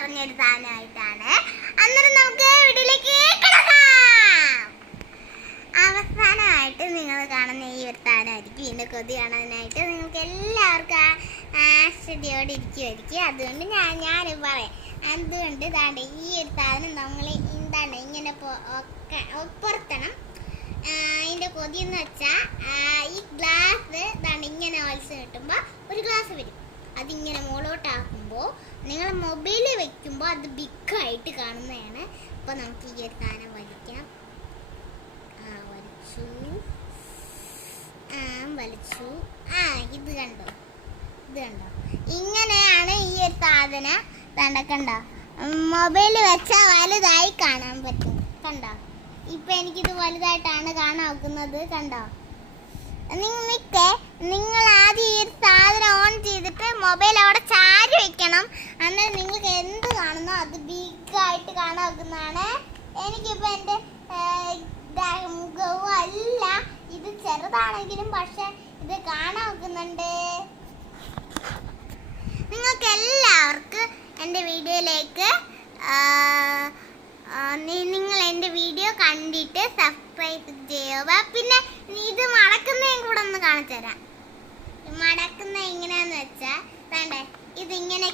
പറഞ്ഞൊരു സാധനമായിട്ടാണ്. അന്നേരം നമുക്ക് വീട്ടിലേക്ക് കിടക്കാം. അവസാനമായിട്ട് നിങ്ങൾ കാണുന്ന ഈ ഒരു സാധനമായിരിക്കും ഇതിൻ്റെ കൊതി കാണാനായിട്ട് നിങ്ങൾക്ക് എല്ലാവർക്കും ആശ്ചര്യയോടെ ഇരിക്കുമായിരിക്കും. അതുകൊണ്ട് ഞാൻ പറയാം. അതുകൊണ്ട് ഇതാണ്ട് ഈ ഒരു സാധനം നമ്മൾ എന്താണ് ഇങ്ങനെ പുറത്തണം. അതിൻ്റെ കൊതി എന്ന് വെച്ചാൽ ഈ ഗ്ലാസ് ഇതാണ്ട് ഇങ്ങനെ വലിച്ച് കിട്ടുമ്പോൾ ഒരു ഗ്ലാസ് വരും. അതിങ്ങനെ മുകളോട്ടാക്കുമ്പോൾ നിങ്ങൾ മൊബൈലിൽ വെക്കുമ്പോൾ അത് ബിഗായിട്ട് കാണുന്നതാണ്. അപ്പോൾ നമുക്ക് ഈ ഒരു സാധനം വലിക്കാം. വലിച്ചു. ഇത് കണ്ടോ, ഇങ്ങനെയാണ് ഈ ഒരു സാധനം. കണ്ടോ, മൊബൈൽ വെച്ചാൽ വലുതായി കാണാൻ പറ്റും. കണ്ടോ, ഇപ്പം എനിക്കിത് വലുതായിട്ടാണ് കാണാൻ വെക്കുന്നത്. കണ്ടോ, നിങ്ങൾ ആദ്യം ഈ ഒരു സാധനം ഓൺ ചെയ്തിട്ട് മൊബൈൽ അവിടെ ചാരി വെക്കണം. അന്നേരം നിങ്ങൾക്ക് എന്ത് കാണുന്നോ അത് ബിഗായിട്ട് കാണാൻ വെക്കുന്നതാണ്. എനിക്കിപ്പോൾ എൻ്റെ മുഖവും അല്ല, ഇത് ചെറുതാണെങ്കിലും പക്ഷെ ഇത് കാണാൻ വെക്കുന്നുണ്ട്. നിങ്ങൾക്ക് എല്ലാവർക്കും എൻ്റെ വീഡിയോയിലേക്ക് നിങ്ങൾ എൻ്റെ വീഡിയോ കണ്ടിട്ട് സബ്സ്ക്രൈബ് ചെയ്യുക. പിന്നെ ഇത് മടക്കുന്നതും കൂടെ ഒന്ന് കാണിച്ചു തരാം. മടക്കുന്ന എങ്ങനെയാന്ന് വെച്ചാൽ വേണ്ടേ, ഇതിങ്ങനെ